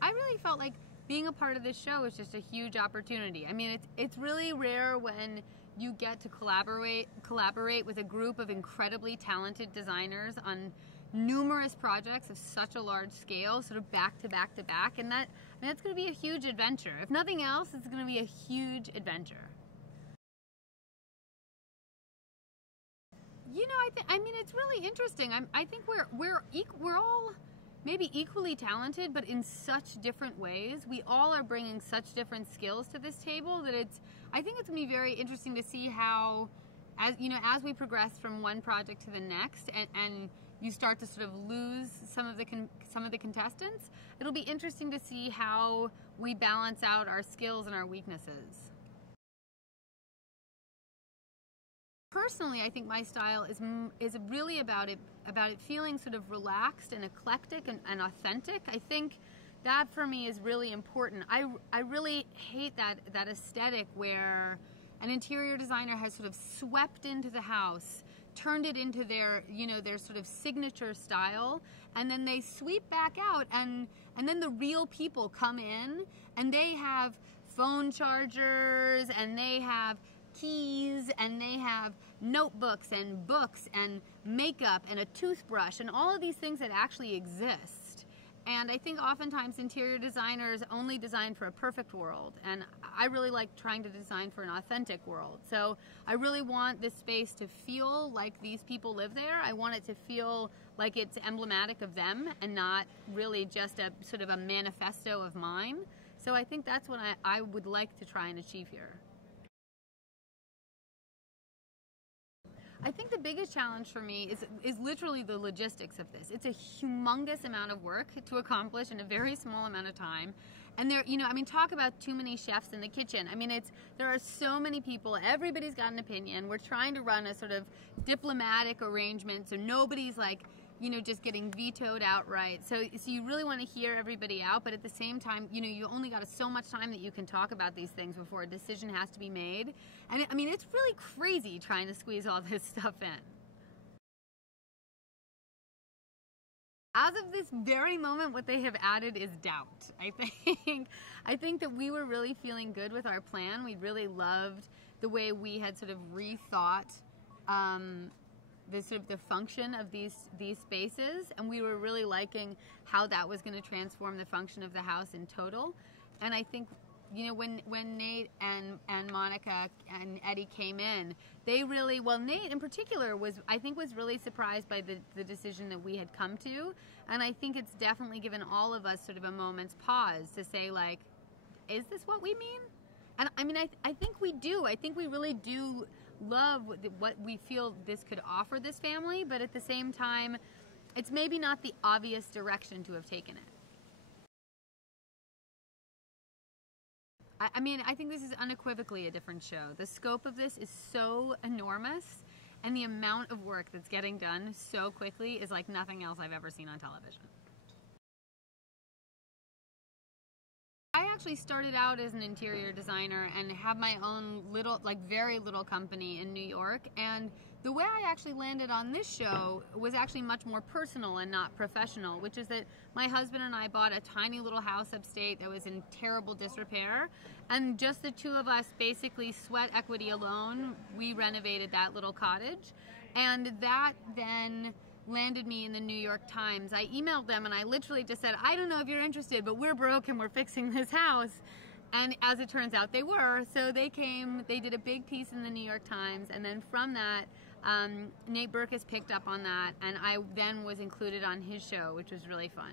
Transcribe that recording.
I really felt like being a part of this show is just a huge opportunity. I mean, it's really rare when you get to collaborate with a group of incredibly talented designers on numerous projects of such a large scale, sort of back to back to back, and that's going to be a huge adventure. If nothing else, it's going to be a huge adventure. You know, I mean, it's really interesting. I think we're all maybe equally talented, but in such different ways. We all are bringing such different skills to this table that I think it's going to be very interesting to see how, as we progress from one project to the next, and you start to sort of lose some of the contestants, it'll be interesting to see how we balance out our skills and our weaknesses. Personally, I think my style is really about it feeling sort of relaxed and eclectic and authentic. I think that for me is really important. I really hate that aesthetic where an interior designer has sort of swept into the house, turned it into their sort of signature style, and then they sweep back out, and then the real people come in and they have phone chargers and they have keys and they have notebooks and books and makeup and a toothbrush and all of these things that actually exist. And I think oftentimes interior designers only design for a perfect world, and I really like trying to design for an authentic world. So I really want this space to feel like these people live there. I want it to feel like it's emblematic of them and not really just a sort of a manifesto of mine. So I think that's what I would like to try and achieve here. I think the biggest challenge for me is literally the logistics of this. It's a humongous amount of work to accomplish in a very small amount of time. And talk about too many chefs in the kitchen. I mean, there are so many people, everybody's got an opinion. We're trying to run a sort of diplomatic arrangement so nobody's like, just getting vetoed outright. So you really want to hear everybody out, but at the same time, you only got so much time that you can talk about these things before a decision has to be made. And I mean, it's really crazy trying to squeeze all this stuff in. As of this very moment, what they have added is doubt. I think that we were really feeling good with our plan. We really loved the way we had sort of rethought the function of these spaces, and we were really liking how that was going to transform the function of the house in total. And I think when Nate and Monica and Eddie came in, they really, well, Nate in particular was really surprised by the decision that we had come to, and I think it's definitely given all of us sort of a moment's pause to say, like, is this what we mean? And I mean, I think we do. I think we really do love what we feel this could offer this family, but at the same time, it's maybe not the obvious direction to have taken it. I mean, I think this is unequivocally a different show. The scope of this is so enormous, and the amount of work that's getting done so quickly is like nothing else I've ever seen on television. I actually started out as an interior designer and have my own very little company in New York, and the way I actually landed on this show was actually much more personal and not professional, which is that my husband and I bought a tiny little house upstate that was in terrible disrepair, and just the two of us, basically sweat equity alone, we renovated that little cottage, and that then landed me in the New York Times. I emailed them and I literally just said, I don't know if you're interested, but we're broke and we're fixing this house. And as it turns out, they were. So they came, they did a big piece in the New York Times, and then from that, Nate Berkus picked up on that, and I then was included on his show, which was really fun.